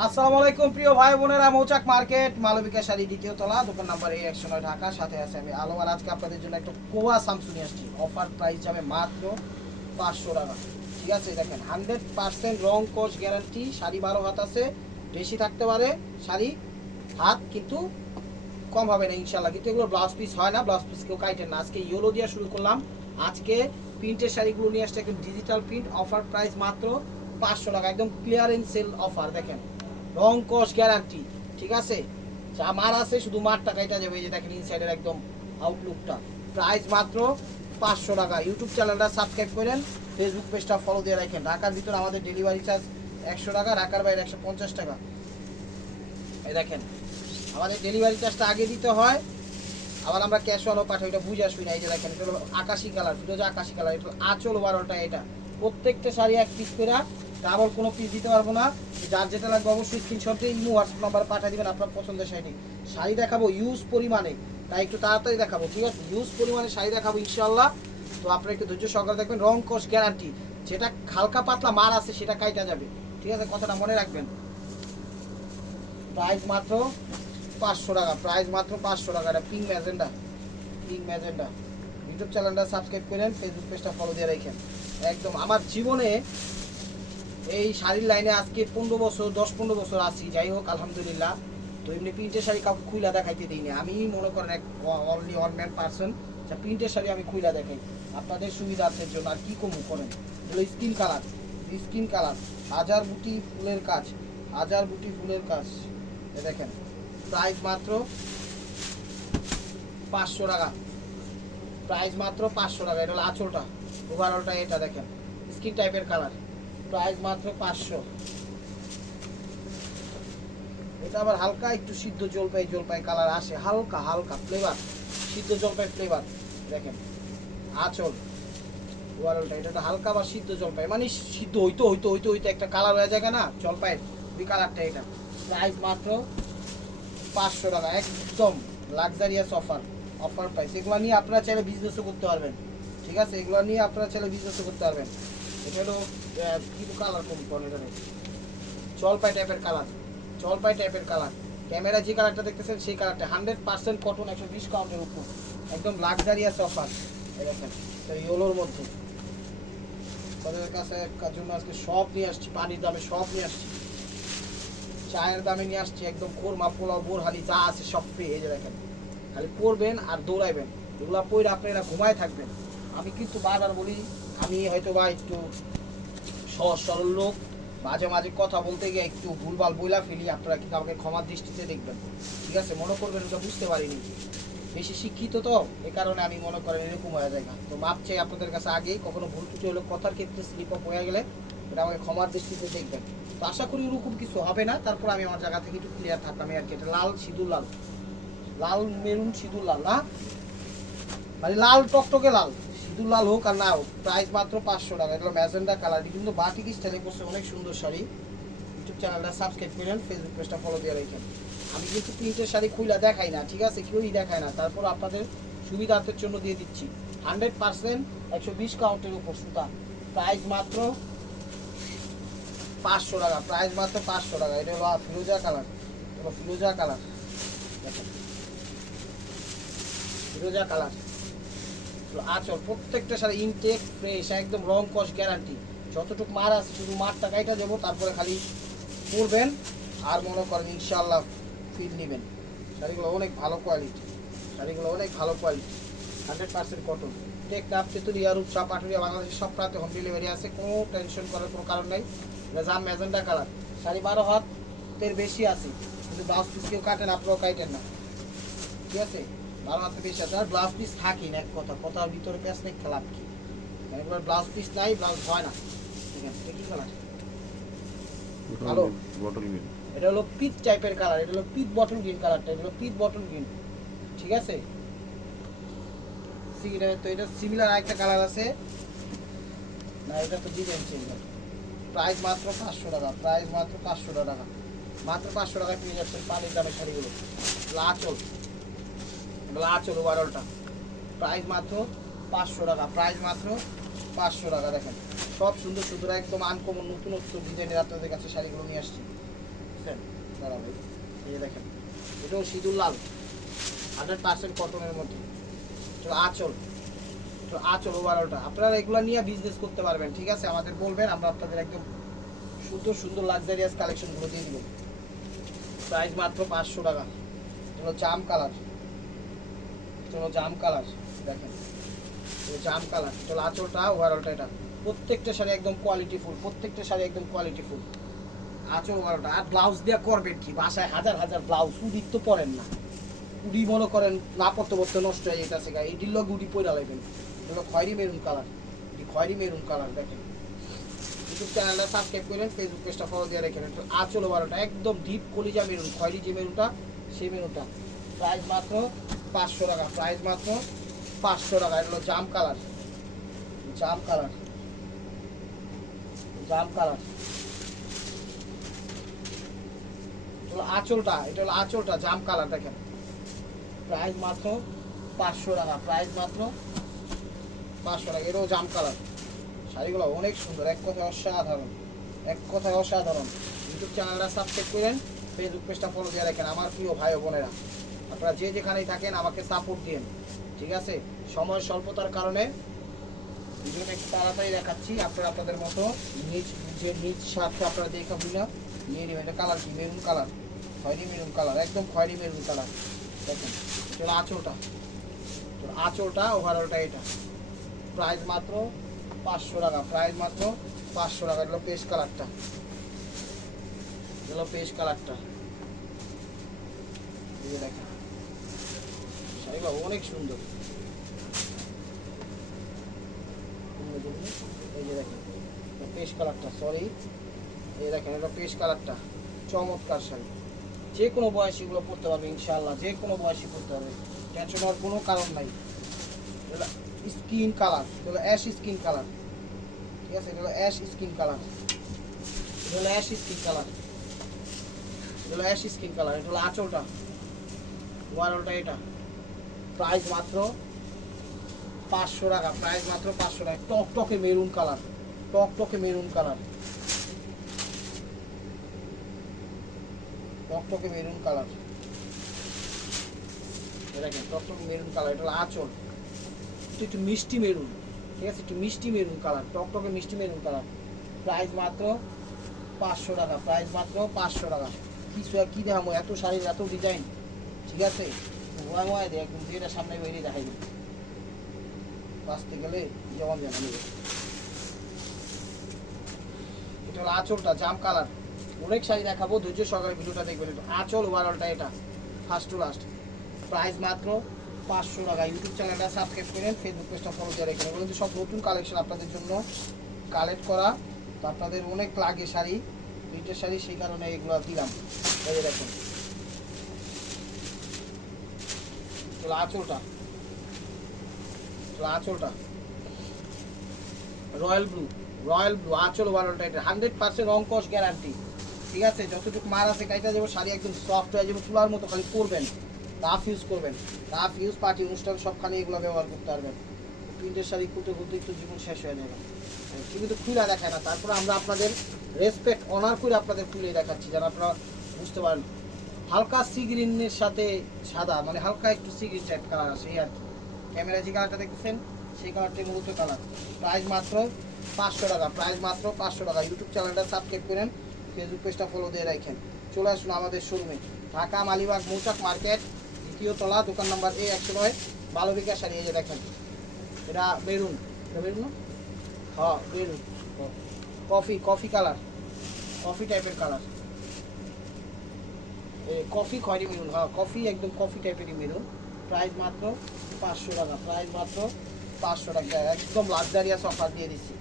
আসসালামু আলাইকুম প্রিয় ভাই বোনেরা, মৌচাক মার্কেট মালবিকা শাড়ি দ্বিতীয় তলা, দোকান নাম্বার A109 ঢাকা। সাথে আছে আমি আলম। আর আজকে আপনাদের জন্য একটা কোয়া সামসু নিয়ে আসছি। অফার প্রাইস যাবে মাত্র 500 টাকা। ঠিক আছে, দেখেন 100% রং কোর্স গ্যারান্টি। শাড়ি 12 হাত আছে, বেশি থাকতে পারে শাড়ি হাত, কিন্তু কম হবে না ইনশাল্লাহ। কিন্তু এগুলো ব্লাউজ পিস হয় না, ব্লাউজ পিস কেউ কাটেন না। আজকে ইয়েলো দিয়ে শুরু করলাম। আজকে প্রিন্টের শাড়িগুলো নিয়ে আসছে, একদম ডিজিটাল প্রিন্ট। অফার প্রাইস মাত্র 500 টাকা, একদম ক্লিয়ারেন্স সেল অফার। দেখেন রং কস গ্যারান্টি। ঠিক আছে, যা মার আছে শুধু মারটা কাটা যাবে। এই যে দেখেন ইনসাইডের একদম আউটলুকটা। প্রাইস মাত্র 500 টাকা। ইউটিউব চ্যানেলটা সাবস্ক্রাইব করেন, ফেসবুক পেজটা ফলো দিয়ে রাখেন। ঢাকার ভিতরে আমাদের ডেলিভারি চার্জ 100 টাকা, ঢাকার বাইরে 150 টাকা। এই দেখেন আমাদের ডেলিভারি চার্জটা আগে দিতে হয়, আবার আমরা ক্যাশ অনও পাঠাই, এটা বুঝে আসবি না। এই যে দেখেন এটা হলো আকাশি কালার, ফিরোজা আকাশি কালার। এটা আঁচল বারোটা। এটা প্রত্যেকটা শাড়ি এক পিস করে, ডাবল কোনো পিস দিতে পারবো না। যার যেটা লাগবে অবশ্যই স্ক্রিনশট দিয়ে ইমো হোয়াটসঅ্যাপ নাম্বারে পাঠিয়ে দেবেন আপনার পছন্দের শাড়ি। শাড়ি দেখাবো ইউজ পরিমাণে, তাই একটু তাড়াতাড়ি দেখাবো। ঠিক আছে, ইউজ পরিমাণে শাড়ি দেখাবো ইনশাল্লাহ। তো আপনারা একটু ধৈর্য সহকারে দেখবেন। রং কোর্স গ্যারান্টি, যেটা হালকা পাতলা মার আছে সেটা কাইটা যাবে। ঠিক আছে, কথাটা মনে রাখবেন। প্রাইস মাত্র 500 টাকা, প্রাইস মাত্র 500 টাকা। এটা pink magenta, pink magenta. YouTube চ্যানেলটা সাবস্ক্রাইব করেন, ফেসবুক পেজটা ফলো দিয়ে রাখেন। একদম আমার জীবনে এই শাড়ির লাইনে আজকে 15 বছর, 10-15 বছর আছি। যাই হোক আলহামদুলিল্লাহ। তো এমনি প্রিন্টের শাড়ি কাউকে খুইলা দেখাইতে দিইনি। আমি মনে করেন এক অনলি ওয়ান ম্যান পার্সন, যা প্রিন্টের শাড়ি আমি খুইলা দেখাই আপনাদের সুবিধার্থের জন্য। আর কি কমু করেন, এগুলো স্কিন কালার, স্কিন কালার, হাজার বুটি ফুলের কাজ, হাজার বুটি ফুলের কাজ। এ দেখেন প্রাইস মাত্র 500 টাকা, প্রাইস মাত্র 500 টাকা। এটা হলো আঁচলটা, ওভারঅলটা। এটা দেখেন স্কিন টাইপের কালার, প্রাইস মাত্র 500। এটা আবার হালকা একটু সিদ্ধ জলপাই জলপাই কালার আসে, হালকা হালকা ফ্লেভার, সিদ্ধ জলপাই ফ্লেভার। দেখেন আঁচল, ওভারঅলটা। এটা হালকা বা সিদ্ধ জলপাই, মানে সিদ্ধ হইতে হইতে হইতে হইতে একটা কালার হয়ে যায় না জলপাইয়ের, ওই কালারটা। এটা প্রাইস মাত্র 500 টাকা, একদম লাক্সারিয়াস অফার, অফার প্রাইস। এগুলো নিয়ে আপনারা চাইলে বিজনেসও করতে পারবেন। ঠিক আছে, এগুলো নিয়ে আপনারা চাইলে বিজনেসও করতে পারবেন। এটা হলো কি কালার, কোন কোন এটা জলপাই টাইপের কালার, জলপাই টাইপের কালার। ক্যামেরা যে কালারটা দেখতেছেন সেই কালারটা। 100% কটন, 120 কাউন্টের উপর, একদম লাক্সারিয়াস অফার। এই দেখেন তো ইয়েলোর মধ্যে তাদের কাছে জন্য আজকে সব নিয়ে আসছি, পানির দামে সব নিয়ে আসছি, চায়ের দামে নিয়ে আসছি। একদম কোরমা, পোলাও, বোরহানি যা আছে সব ফ্রি। এই যে দেখেন, খালি পরবেন আর দৌড়াইবেন। এগুলো পরে আপনারা ঘুমায় থাকবেন। আমি কিন্তু বারবার বলি, আমি হয়তো বা একটু সহজ সরল লোক, মাঝে মাঝে কথা বলতে গিয়ে একটু ভুলভাল বইলা ফেলি। আপনারা কিন্তু আমাকে ক্ষমার দৃষ্টিতে দেখবেন। ঠিক আছে, মনে করবেন ওটা বুঝতে পারিনি, বেশি শিক্ষিত তো, এ কারণে আমি মনে করেন এরকম হয়ে যায়। তো মাপ চাই আপনাদের কাছে আগেই। কখনো ভুল ত্রুটি হলো, কথার ক্ষেত্রে স্লিপ আপ হয়ে গেলে এটা আমাকে ক্ষমার দৃষ্টিতে দেখবেন। তো আশা করি ওরকম কিছু হবে না। তারপর আমি আমার জায়গা থেকে একটু ক্লিয়ার থাকলাম আর কি। এটা লাল সিঁদুর লাল, লাল মেরুন সিঁদুর লাল না, মানে লাল টকটকে লাল, সিঁদুর লাল হোক আর না হোক। প্রাইস মাত্র 500 টাকা। এটা ম্যাজেন্ডা কালার, কিন্তু বাটিক স্টাইলে করছে, অনেক সুন্দর শাড়ি। ইউটিউব চ্যানেলটা সাবস্ক্রাইব করেন, ফেসবুক পেজটা ফলো দিয়ে রাখেন। আমি কিন্তু প্রিন্টের শাড়ি খুইলা দেখাই না, ঠিক আছে, কেউই দেখায় না। তারপর আপনাদের সুবিধার্থের জন্য দিয়ে দিচ্ছি। 100% 120 কাউন্টের উপর সুতা। প্রাইস মাত্র 500 টাকা, প্রাইস মাত্র 500 টাকা। এটা হলো ফিরোজা কালার, হলো ফিরোজা কালার। দেখেন ফিরোজা কালার আঁচল। প্রত্যেকটা শাড়ি ইনটেক ফ্রেশ, একদম রং কস গ্যারান্টি। যতটুকু মার আছে শুধু মারটা কাইটা যাবো, তারপরে খালি পরবেন আর মনে করেন ইনশাল্লাহ ফিল নেবেন। শাড়িগুলো অনেক ভালো কোয়ালিটি, শাড়িগুলো অনেক ভালো কোয়ালিটি, 100% কটন। টেকনাফ, তেতুলিয়া, রূপসা, পাটুরিয়া, বাংলাদেশের সব প্রান্তে হোম ডেলিভারি আছে, কোনো টেনশন করার কোনো কারণ নেই। জাম ম্যাজেন্ডা কালার, শাড়ি 12 হাতের বেশি আছে, কিন্তু ব্লাউজ পিস কেউ কাটেন, আপনারাও কাটেন না। ঠিক আছে, 12 হাতের বেশি আছে। আর ব্লাউজ পিস থাকি না, এক কথা, কথার ভিতরে প্যাঁচ নেই, খেলাপ কি, একবার ব্লাউজ পিস নাই, ব্লাউজ হয় না। ঠিক আছে, এটা কি কালার, ভালো বটল গ্রিন। এটা হলো পিচ টাইপের কালার, এটা হলো পিচ বটল গ্রিন কালারটা, এটা হলো পিচ বটল গ্রিন। ঠিক আছে, তো এটা সিমিলার আরেকটা কালার আছে না, এটা তো ডিজাইন চেঞ্জ। প্রাইস মাত্র 500 টাকা, প্রাইস মাত্র 500 টাকা, মাত্র 500 টাকায় পেয়ে যাচ্ছেন পানির দামের শাড়িগুলো। লাচল, লাচল ওভারঅলটা। প্রাইস মাত্র 500 টাকা, প্রাইস মাত্র 500 টাকা। দেখেন সব সুন্দর সুন্দর, একদম আনকমন নতুনত্ব ডিজাইনের আপনাদের কাছে শাড়িগুলো নিয়ে আসছি। দেখছেন দাঁড়া ভাই, এই যে দেখেন এটাও সিঁদুর লাল 100% কটনের মধ্যে। আঁচল, তো আঁচল ওভারঅলটা আপনারা এগুলো নিয়ে বিজনেস করতে পারবেন, ঠিক আছে? আমাদের বলবেন, আমরা আপনাদের একদম সুন্দর সুন্দর লাক্সারিয়াস কালেকশনগুলো দিয়ে দিব। প্রাইস মাত্র 500 টাকা। চলো জাম কালার, চলো জাম কালার দেখেন, জাম কালার। চলো আঁচলটা ওভারঅলটা, এটা প্রত্যেকটা শাড়ি একদম কোয়ালিটি ফুল, প্রত্যেকটা শাড়ি একদম কোয়ালিটি ফুল। আঁচল ওভারঅলটা। আর ব্লাউজ দিয়ে করবেন কি, বাসায় হাজার হাজার ব্লাউজ, উডি তো পরেন না, উডি মনে করেন না পড়তে পড়তে নষ্ট হয়ে যেতেছে গা, এই ডিল্লগ উডি পরে লাগবেন। এগুলো খয়েরি মেরুন কালার, এটি খয়েরি মেরুন কালার দেখেন। ইউটিউব চ্যানেলটা সাবস্ক্রাইব করেন, ফেসবুক পেজটা ফলো দিয়ে রেখেন। একটু আঁচল ওভারঅলটা একদম ডিপ কলিজা মেরুন, খয়েরি যে মেরুনটা সেই মেরুনটা। প্রাইস মাত্র 500 টাকা, প্রাইস মাত্র 500 টাকা। এটা হলো জাম কালার, জাম কালার, জাম কালার। হলো আঁচলটা, এটা হলো আঁচলটা জাম কালার দেখেন। প্রাইস মাত্র 500 টাকা, প্রাইস মাত্র 500 টাকা। এটাও জাম কালার। শাড়িগুলো অনেক সুন্দর, এক কথায় অসাধারণ, এক কথায় অসাধারণ। ইউটিউব চ্যানেলটা সাবস্ক্রাইব করেন, ফেসবুক পেজটা ফলো দিয়ে রাখেন। আমার প্রিয় ভাই ও বোনেরা, আপনারা যে যেখানেই থাকেন আমাকে সাপোর্ট দিন, ঠিক আছে? সময় স্বল্পতার কারণে ভিডিওটা একটু তাড়াতাড়ি দেখাচ্ছি। আপনারা আপনাদের মতো নিজ স্বার্থে আপনারা দেখাবো না, নিয়ে নেবেন। এটা কালার কি, মেরুন কালার, খয়েরি মেরুন কালার, একদম খয়েরি মেরুন কালার দেখেন। চলো আঁচলটা, চলো আঁচলটা ওভারঅলটা এটা। প্রাইস মাত্র 500 টাকা, প্রাইস মাত্র 500 টাকা। এগুলো পেস্ট কালারটা, এগুলো পেস্ট কালারটা, এই যে দেখেন শাড়িগুলো অনেক সুন্দর। এই যে দেখেন পেস্ট কালারটা, সরি এই দেখেন এটা পেস্ট কালারটা, চমৎকার শাড়ি। যে কোনো বয়সীগুলো পড়তে পারবে ইনশাআল্লাহ, যে কোনো বয়সী পড়তে পারবে, টেনশন হওয়ার কোনো কারণ নাই। এটা স্কিন কালার, এটা অ্যাশ স্কিন কালার, ঠিক আছে? এটা অ্যাশ স্কিন কালার, এটা অ্যাশ স্কিন কালার, এটা অ্যাশ স্কিন কালার। এটা হলো আঁচলটা, ওভারঅলটা এটা। প্রাইস মাত্র 500 টাকা, প্রাইস মাত্র 500 টাকা। টকটকে মেরুন কালার, টকটকে মেরুন কালার, টকটকে মেরুন কালার, দেখেন টকটকে মেরুন কালার। এটা হলো আঁচল, একটু মিষ্টি মেরুন, ঠিক আছে? একটু মিষ্টি মেরুন কালার, টকটকে মিষ্টি মেরুন কালার। প্রাইস মাত্র 500 টাকা, প্রাইস মাত্র 500 টাকা। কিছু আর কি দেখাবো, এত শাড়ির এত ডিজাইন, ঠিক আছে? মোয়া মোয়া দিয়ে একদম যেটা সামনে বেরিয়ে দেখাই দিই, বাঁচতে গেলে যেমন জানা নেবে। এটা হলো আঁচলটা জাম কালার। অনেক শাড়ি দেখাবো, ধৈর্য সহকারে ভিডিওটা দেখবেন। আঁচল ওভারঅলটা এটা ফার্স্ট টু লাস্ট। প্রাইস মাত্র 500 টাকা। ইউটিউব চ্যানেলটা সাবস্ক্রাইব করেন, ফেসবুক পেজটা ফলো দিয়ে রাখেন। এগুলো কিন্তু সব নতুন কালেকশন আপনাদের জন্য কালেক্ট করা, তো আপনাদের অনেক লাগে শাড়ি, প্রিন্টের শাড়ি, সেই কারণে এগুলো দিলাম। এই যে দেখুন চলো আঁচলটা, চলো আঁচলটা রয়্যাল ব্লু, রয়্যাল ব্লু আঁচল ওভারঅলটা এটা 100% অঙ্কশ গ্যারান্টি, ঠিক আছে? যতটুকু মার আছে কাইটা যাবো, শাড়ি একদম সফট হয়ে যাবে, তুলার মতো। খালি পরবেন, রাফ ইউজ করবেন, রাফ ইউজ পার্টি অনুষ্ঠান সবখানে এগুলো ব্যবহার করতে পারবেন। প্রিন্টের শাড়ি খুঁটে খুঁটে একটু জীবন শেষ হয়ে যাবে, কিন্তু খুলে দেখায় না। তারপরে আমরা আপনাদের রেসপেক্ট অনার করে আপনাদের খুলে দেখাচ্ছি, যেন আপনারা বুঝতে পারেন। হালকা সি গ্রিনের সাথে সাদা, মানে হালকা একটু সি গ্রিন টাইপ কালার আছে, এই আর কি। ক্যামেরায় যে কালারটা দেখতেছেন সেই কালারটাই মূলত কালার। প্রাইস মাত্র 500 টাকা, প্রাইস মাত্র 500 টাকা। ইউটিউব চ্যানেলটা সাবস্ক্রাইব করেন, ফেসবুক পেজটা ফলো দিয়ে রাখেন। চলে আসুন আমাদের শোরুমে, ঢাকা মালিবাগ মৌচাক মার্কেট, দ্বিতীয় তলা, দোকান নাম্বার A109, বালবিকা শাড়ি। এই যে দেখেন এটা মেরুন, এটা মেরুন না? হ্যাঁ maroon, coffee, coffee colour, coffee টাইপের কালার, কফি খয়েরি মেরুন, হ্যাঁ কফি, একদম কফি টাইপেরই মেরুন। প্রাইস মাত্র 500 টাকা, প্রাইস মাত্র 500 টাকা। একদম লাক্সারিয়াস অফার দিয়ে দিচ্ছি।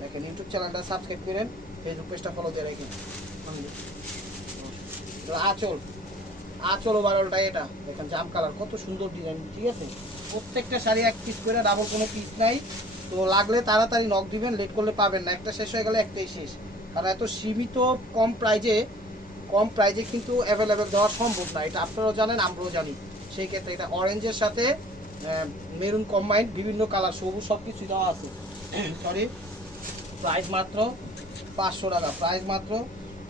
দেখেন ইউটিউব চ্যানেলটা সাবস্ক্রাইব করেন, ফেসবুক পেজটা ফলো দিয়ে রাখেন। আঁচল, আঁচল ওভারঅলটা এটা দেখেন জাম কালার, কত সুন্দর ডিজাইন, ঠিক আছে? প্রত্যেকটা শাড়ি এক পিস করে, ডাবল কোনো পিস নাই। তো লাগলে তাড়াতাড়ি নক দিবেন, লেট করলে পাবেন না। একটা শেষ হয়ে গেলে একটাই শেষ, কারণ এত সীমিত কম প্রাইজে কিন্তু অ্যাভেলেবেল দেওয়া সম্ভব না। এটা আপনারাও জানেন, আমরাও জানি। সেই ক্ষেত্রে এটা অরেঞ্জের সাথে মেরুন কম্বাইন্ড, বিভিন্ন কালার, সবুজ, সব কিছু দেওয়া আছে। সরি, প্রাইস মাত্র 500 টাকা, প্রাইস মাত্র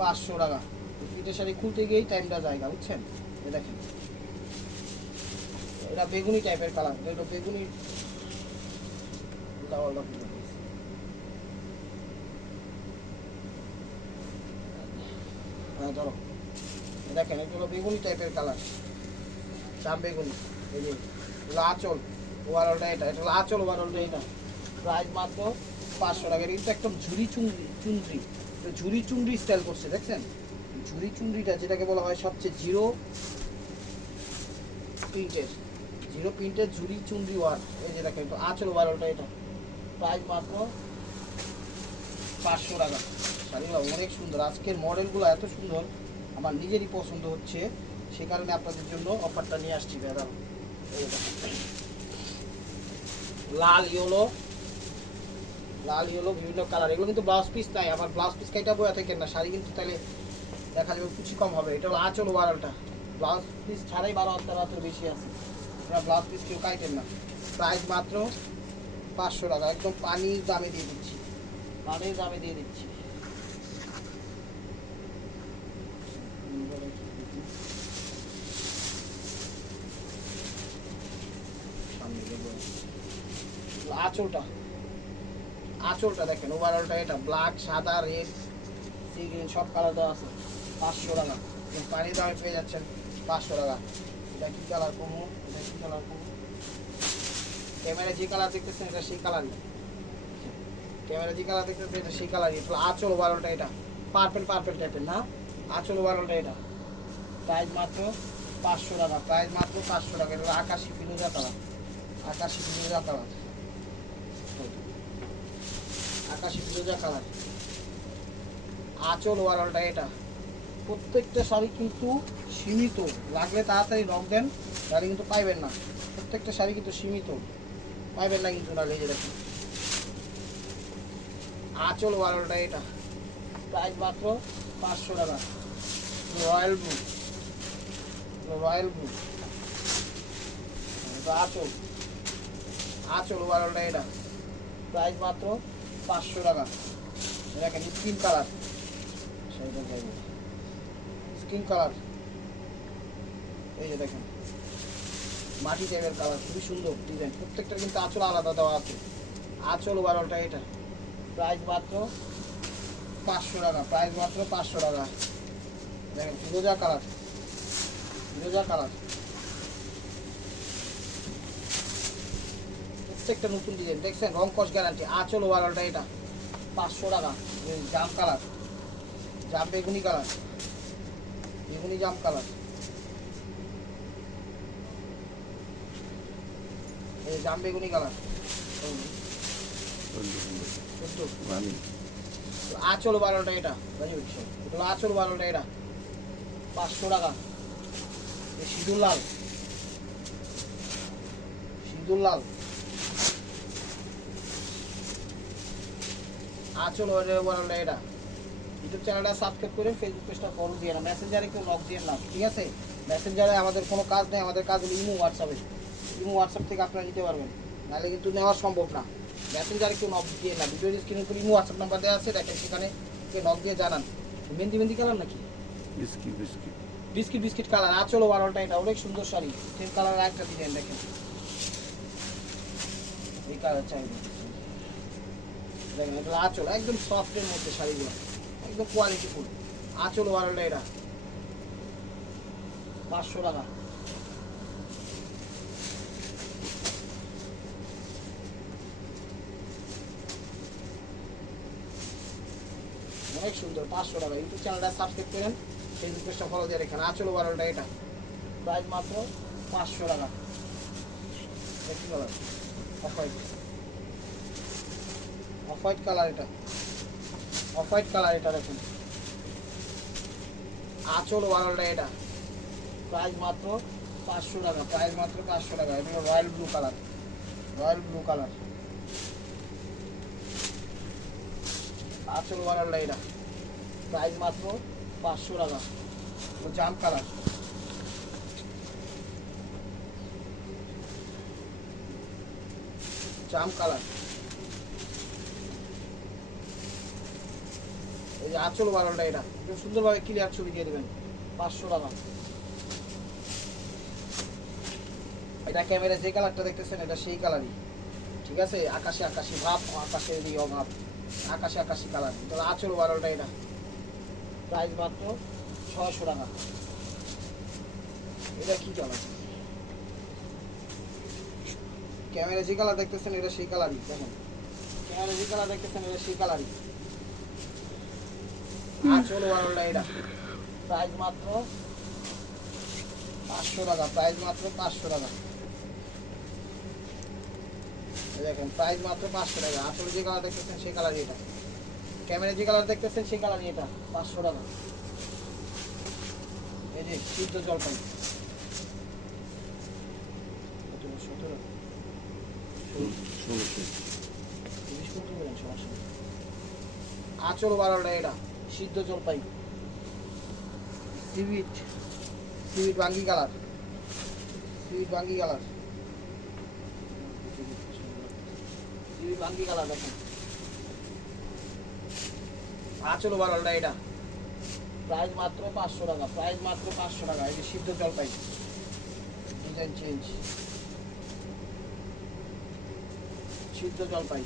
500 টাকা। প্রিন্টের শাড়ি খুলতে গিয়েই টাইমটা জায়গা, বুঝছেন? এই দেখেন এটা বেগুনি টাইপের কালার, এটা বেগুনি হ্যাঁ ধরো, দেখেন এগুলো বেগুনি টাইপের কালার, জাম বেগুনি। এই যে এগুলো আঁচল ওভারঅলটা, এটা হলো আঁচল ওভারঅলটা। এটা প্রাইস মাত্র 500 টাকা। এটা কিন্তু একদম ঝুরি চুনরি, ঝুরি চুনরি স্টাইল করছে, দেখছেন? ঝুরি চুনরিটা যেটাকে বলা হয় সবচেয়ে জিরো প্রিন্টের ঝুরি চুনরি ওয়ার্ক। এই যে দেখেন, তো আঁচল ওভারঅলটা, এটা প্রাইস মাত্র 500 টাকা। শাড়িগুলো অনেক সুন্দর, আজকের মডেলগুলো এত সুন্দর, আমার নিজেরই পছন্দ হচ্ছে, সে কারণে আপনাদের জন্য অফারটা নিয়ে আসছি দাদা। লাল ইয়েলো বিভিন্ন কালার, এগুলো কিন্তু ব্লাউজ পিস নাই, আবার ব্লাউজ পিস কাইটা বয়া থাকেন না, শাড়ি কিন্তু তাহলে দেখা যাবে কিছু কম হবে। এটা হলো আঁচল ওভারঅলটা, ব্লাউজ পিস ছাড়াই 12 বেশি আছে, আপনারা ব্লাউজ পিস কেউ কাইটেন না। প্রাইস মাত্র 500 টাকা, একদম পানির দামে দিয়ে দিচ্ছি। আঁচলটা দেখেন ওভারঅলটা, এটা ব্ল্যাক, সাদা, রেড, সি গ্রিন সব কালার দেওয়া আছে। 500 টাকা, পানির দামে পেয়ে যাচ্ছেন 500 টাকা। এটা কি কালার কমো, ক্যামেরা যে কালার দেখতেছেন এটা সেই কালারই, এটা সেই কালারই। আঁচল ওভারঅলটা, এটা পার্পেল টাইপের না, আঁচল ওভারঅলটা, এটা প্রাইস মাত্র 500 টাকা। এটা আকাশি ফিরোজা কালার, আকাশি ফিরোজা কালার, আঁচল ওভারঅলটা। এটা প্রত্যেকটা শাড়ি কিন্তু সীমিত, লাগলে তাড়াতাড়ি নক দেন, তাহলে কিন্তু পাইবেন না। প্রত্যেকটা শাড়ি কিন্তু সীমিত, পাইবেন না কিন্তু না। লেগে দেখুন আঁচল ওভারঅলটা, এটা প্রাইস মাত্র 500 টাকা। রয়্যাল ব্লু, আঁচল ওভারঅলটা, এটা প্রাইস মাত্র 500 টাকা। দেখেন স্কিন কালার, এই যে দেখেন মাটি টাইপের কালার, খুবই সুন্দর ডিজাইন, প্রত্যেকটা কিন্তু আঁচল আলাদা দেওয়া আছে। আঁচল ওভারঅলটা, এটা প্রাইস মাত্র 500 টাকা। দেখেন ফিরোজা কালার, প্রত্যেকটা নতুন ডিজাইন, দেখছেন? রং কস গ্যারান্টি। আঁচল ওভারঅলটা, এটা 500 টাকা। জাম কালার, জাম বেগুনি কালার, জাম কালার, এই জাম বেগুনি কালার। আঁচল ওভারঅলটা, এটা আঁচল ওভারঅলটা, এটা 500 টাকা। সিঁদুর লাল, আঁচল ওভারঅলটা, এটা। ইউটিউব চ্যানেলটা সাবস্ক্রাইব করে ফেসবুক পেজটা ফলো দিয়ে না, মেসেঞ্জারে কেউ লক দিয়ে না, ঠিক আছে? মেসেঞ্জারে আমাদের কোনো কাজ নেই, আমাদের কাজ হলো হোয়াটসঅ্যাপ থেকে আপনারা নিতে পারবেন, নাহলে কিন্তু নেওয়া সম্ভব না। মেসেঞ্জারে কেউ নক দিয়ে না, ভিডিও স্ক্রিনের উপর হোয়াটসঅ্যাপ নাম্বার দেওয়া আছে, দেখেন সেখানে কেউ নক দিয়ে জানান। মেহেন্দি কালার নাকি বিস্কিট কালার, আঁচল ওভারঅলটা, এটা অনেক সুন্দর শাড়ি। সেম কালার একটা ডিজাইন, দেখেন এই কালার চাইবে, দেখেন এটা আঁচল একদম সফটের মধ্যে, শাড়িগুলো একদম কোয়ালিটিফুল। আঁচল ওভারঅলটা, এটা 500 টাকা। অনেক সুন্দর, 500 টাকা। ইউটিউব চ্যানেলটা সাবস্ক্রাইব করেন, ফেসবুক পেজটা ফলো দিয়ে রাখেন। আঁচল ওভারঅলটা, এটা প্রাইস মাত্র 500 টাকা। দেখি কালার অফ হোয়াইট কালার, এটা দেখুন আঁচল ওভারঅলটা, এটা প্রাইস মাত্র 500 টাকা। এটা হলো রয়্যাল ব্লু কালার, আঁচল ওভারঅলটা, এটা প্রাইস মাত্র 500 টাকা। জাম কালার, এই এই যে আঁচল ওভারঅলটা এটা খুব সুন্দরভাবে ক্লিয়ার ছবি দিয়ে দেবেন 500 টাকা। এটা ক্যামেরা যে কালারটা দেখতেছেন এটা সেই কালারই, ঠিক আছে, আকাশি আকাশি ভাব, আকাশের এই অভাব, আকাশি আকাশি কালার। তাহলে আঁচল ওভারঅলটা এটা প্রাইস মাত্র 600 টাকা। এটা কি কালার, ক্যামেরা যে কালার দেখতেছেন এটা সেই কালারই, দেখেন ক্যামেরা যে কালার দেখতেছেন এটা সেই কালারই। আঁচল ওভারঅলটা এটা প্রাইস মাত্র 500 টাকা, প্রাইস মাত্র 500 টাকা। দেখেন প্রাইস মাত্র 500 টাকা। আসলে যে কালার দেখতেছেন সেই কালারই এটা, ক্যামেরা যে কালার দেখতেছেন সেই কালারই এটা 500 টাকা। এই যে শুদ্ধ জলপাই 17 আঁচল ওভারঅলটা এটা সিদ্ধ জলপাই, সিভিট সিভিট বাঙ্গি কালার, সিভিট বাঙ্গি কালার, সিভিট বাঙ্গি কালার। দেখেন আঁচল ওভারঅলটা এটা প্রাইস মাত্র 500 টাকা, প্রাইস মাত্র 500 টাকা। এই যে সিদ্ধ জলপাই ডিজাইন চেঞ্জ, সিদ্ধ জলপাই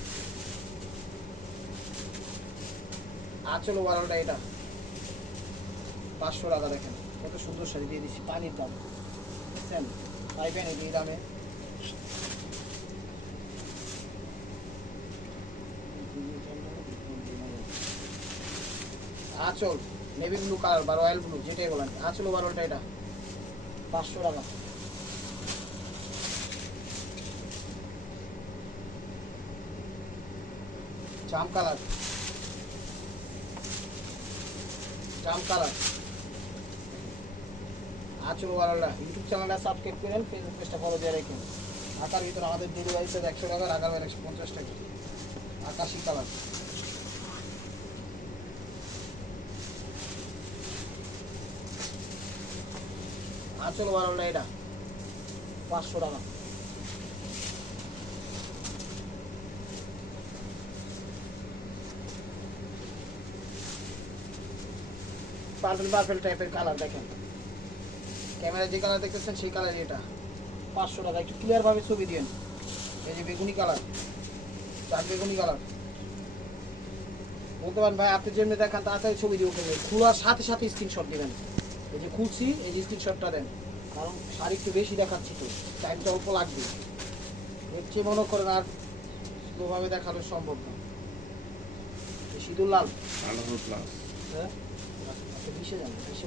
আঁচল ওভারঅলটা এটা 500 টাকা। দেখেন কত সুন্দর শাড়ি দিয়ে দিচ্ছি, পানির দাম বুঝছেন, পাইবেন এই দামে। আঁচল নেভি ব্লু কালার বা রয়্যাল ব্লু যেটাই বলেন, আঁচল ওভারঅলটা এটা 500 টাকা। জাম কালার, জাম কালার আঁচল ওভারঅলটা। ইউটিউব চ্যানেলটা সাবস্ক্রাইব করেন, ফেসবুক পেজটা ফলো দিয়ে রাখেন। আকার ভিতরে আমাদের ডেলিভারি চার্জ 100 টাকা, রাখার 150 টাকা। আকাশি কালার, আঁচল ওভারঅলটা এটা 500 টাকা। পার্পল পার্পল টাইপের কালার, দেখেন ক্যামেরা যে কালার দেখতেছেন সেই কালারই এটা 500 টাকা। একটু ক্লিয়ার ভাবে ছবি দিন। এই যে বেগুনি কালার, ডার্ক বেগুনি কালার। বলতে পারেন ভাই আপনি যেমনি দেখান তাড়াতাড়ি ছবি দিয়ে ওখানে খোলার সাথে সাথে স্ক্রিনশট দিবেন। এই যে খুলছি এই যে স্ক্রিনশটটা দেন, কারণ শাড়ি একটু বেশি দেখাচ্ছি তো টাইমটা অল্প লাগবে। এর চেয়ে মনে করেন আর স্লোভাবে দেখানো সম্ভব না। সিঁদুর লাল প্লাস, হ্যাঁ বিশে যান, বিশে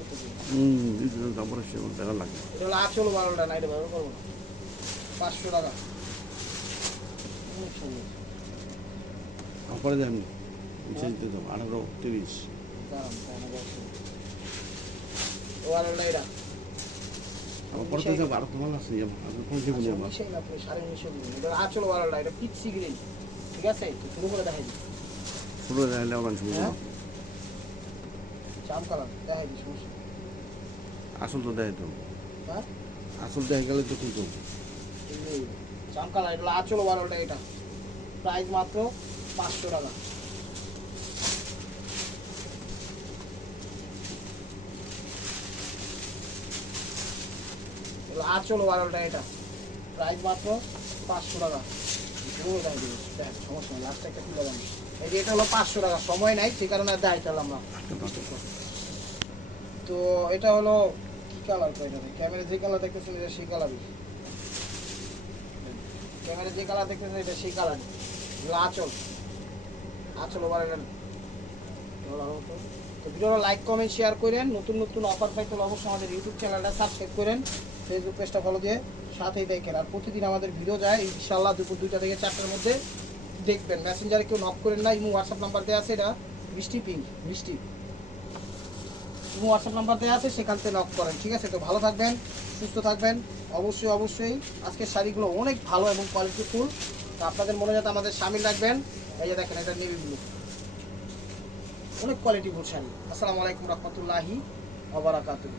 দেখা লাগে। এটা হলো আঁচল ওভারঅলটা, না এটা ব্যবহার করবো না। 500 টাকা। করে দেন 18-30 ওভারঅলটা এটা আঁচল ওভারঅলটা এটা পিচ্ছি গ্রিন, ঠিক আছে। শুরু করে দেখাই দিই, শুরু করে দেখাইলে আমার শুরু জাম কালার দেখাই দিই, সমস্যা আসল তো দেয় তো, হ্যাঁ আসল দেখা গেলে তো কিন্তু জাম কালার। এটা আঁচল ওভারঅলটা এটা প্রাইস মাত্র 500 টাকা। আঁচল ওভারঅলটা এটা প্রাইস মাত্র 500 টাকা। সমস্যা নেই, লাস্ট একটা তুলে দেন। এই যে এটা হলো 500 টাকা, সময় নাই সেই কারণে আর দেখাইতাম না। তো এটা হলো কি কালার, ক্যামেরা যে কালার দেখতেছেন এটা সেই কালারই, ক্যামেরা যে কালার দেখতেছেন এটা সেই কালারই। আঁচল, আঁচল ওভারঅল। তো ভিডিওটা লাইক কমেন্ট শেয়ার করেন, নতুন নতুন অফার পাইতে হলে অবশ্যই আমাদের ইউটিউব চ্যানেলটা সাবস্ক্রাইব করেন, ফেসবুক পেজটা ফলো দিয়ে সাথেই দেখেন। আর প্রতিদিন আমাদের ভিডিও যায় ইনশাআল্লাহ দুপুর 2টা থেকে 4টার মধ্যে দেখবেন। মেসেঞ্জারে কেউ নক করেন না, ইমো হোয়াটসঅ্যাপ নাম্বার দেওয়া আছে, এটা মিষ্টি পিঙ্ক মিষ্টি ইমো হোয়াটসঅ্যাপ নাম্বার দেওয়া আছে, সেখান থেকে নক করেন, ঠিক আছে। তো ভালো থাকবেন, সুস্থ থাকবেন। অবশ্যই অবশ্যই আজকের শাড়িগুলো অনেক ভালো এবং কোয়ালিটিফুল, তো আপনাদের মনে যাতে আমাদের সামিল রাখবেন। এই যে দেখেন এটা নেভি ব্লু, অনেক কোয়ালিটিফুল শাড়ি। আসসালামু আলাইকুম রহমতুল্লাহি ওয়া বারাকাতুহু।